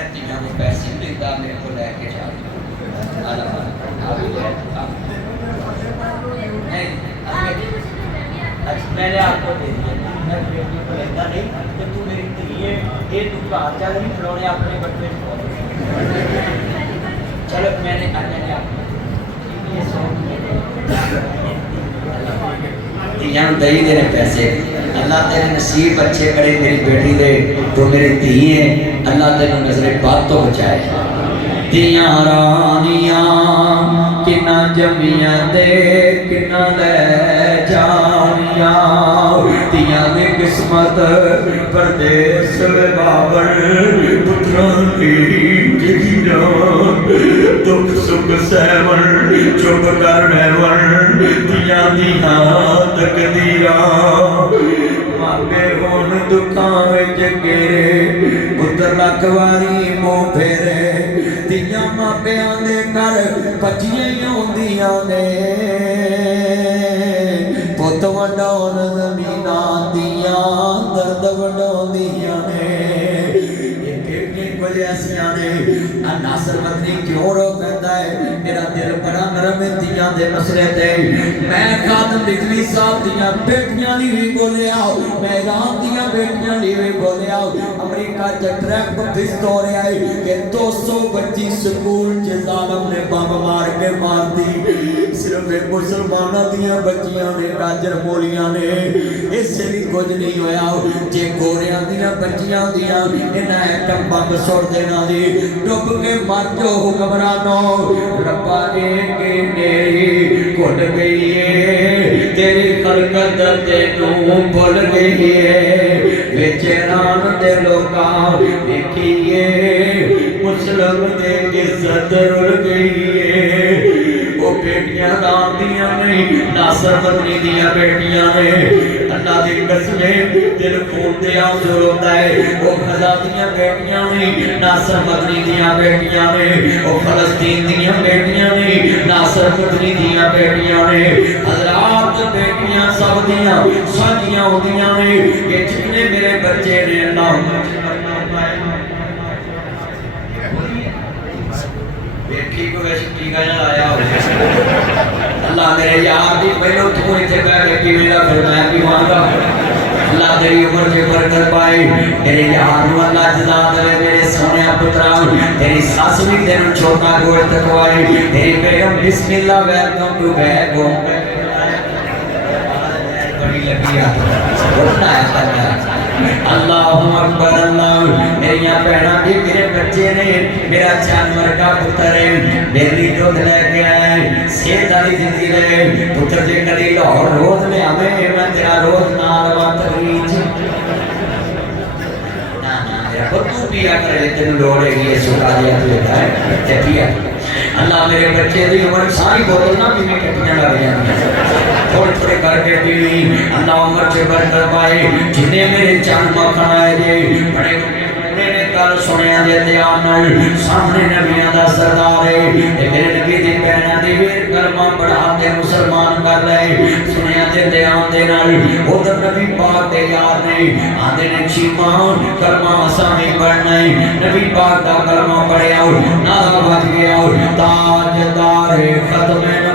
मैं तियां को पैसे देता मेरे को लैके जा मैंने आपको दे दिया मैं बेटी को लेता नहीं कि तू मेरी धी है ये तू घर चल नहीं खिलौने अपने बच्चे चलो मैंने आपको धियां दही देने पैसे अल्लाह तेरे नसीब अच्छे करे मेरी बेटी दे तो मेरी धी है अल्लाह तेरे नजरे बात तो बचाए धियां रानियां किना जमिया दे किना ले जानिया धियां दी किस्मत परदेस बाबर पुत्रों की जगीरा दुख सुख सहवन चुप कर रहवन धियां दी तकदीरा मापे होन दुखां विच घेरे पुत्र लख वारी मोह फेरे धियां मापियां दे घर भजियां ही आउंदियां ने पुत वंडाउण ज़मीनां दियां दर्द वंडाउंदियां ने नासर मदनी क्यों रो कहता है मेरा दिल बड़ा नरम है धियां दे मसले ते मैं खादम बिजली साहब दियां बेटियां ली भी बोलिया मैं राम दियां बेटियां ली भी बोलिया अमेरिका च ट्रैक फिस हो रहा है कि 200 बच्ची स्कूल च जालम ने बम मार के मार दी सिर्फ एक मुसलमाना दियां बच्चियां ने गाजर मोलियां ने इससे भी कुछ नहीं होया जे गोरियां दियां बच्चियां दियां इन्हां एटम बम छोड़ देना दी डुब के मर जो हुक्मरानो रब्बा के नेरी घुट गई है तेरी खलकत तेनू भुल गई है बेचैन दे लोका देखिए मुस्लिम दे इज्जत रुल गई है वो बेटियां राम दियां नहीं नासर मदनी दियां बेटियां ने अल्लाह दी कसमें दिल खून दे आंसू रोंदा है वो खदा दियां बेटियां नहीं नासर मदनी दियां बेटियां ने वो फलस्तीन दियां बेटियां नहीं नासर मदनी दियां बेटियां ने हज़रात बेटियां सब दियां साजियां होंदियां ने कि जितने मेरे बच्चे ने अल्लाह देखी को वैसे टीका ना आया अल्लाह मेरे यार दी पहले तू इथे बैठ के की मेरा फिर मैं भी मांगा अल्लाह तेरी उम्र के बरकत पाए तेरे यार नु अल्लाह जज़ा दे मेरे सोने पुत्रा तेरी सास भी तेरे छोटा गोद तकवाए तेरी बेगम बिस्मिल्लाह वेलकम टू बैक होम बड़ी लगी है उठना है अल्लाहु अकबर अल्लाह मेरिया भैणा भी मेरे बच्चे ने मेरा जानवर का पुत्र है मेरी दूध लेके आए सेहत वाली जिंदगी रहे पुत्र जे कदी लाहौर रोज में आवे मैं तेरा रोज नाल बात रीच ना ना मेरा तू पिया करे तेन लोड़ है ये सुखा दिया तू है ते पिया अल्लाह मेरे बच्चे दी उम्र सारी बोतल ना पीने कटियां लग जांदियां थोड़े थोड़े करके पीवी अल्लाह उम्र से बरकत पाए जिन्हें मेरे चंद मखन आए जे बड़े ने कल सुनिया दे ध्यान नाल सामने नबियां दा सरदार है ते मेरे नबी दी भैणां दी वीर कलमा पढ़ा के मुसलमान कर ले सुनिया दे ध्यान दे नाल उधर नबी पाक दे यार ने आंदे ने चीमा कलमा असामी पढ़ना है नबी पाक दा कलमा पढ़िया नारा बज गया ताजदार खत्म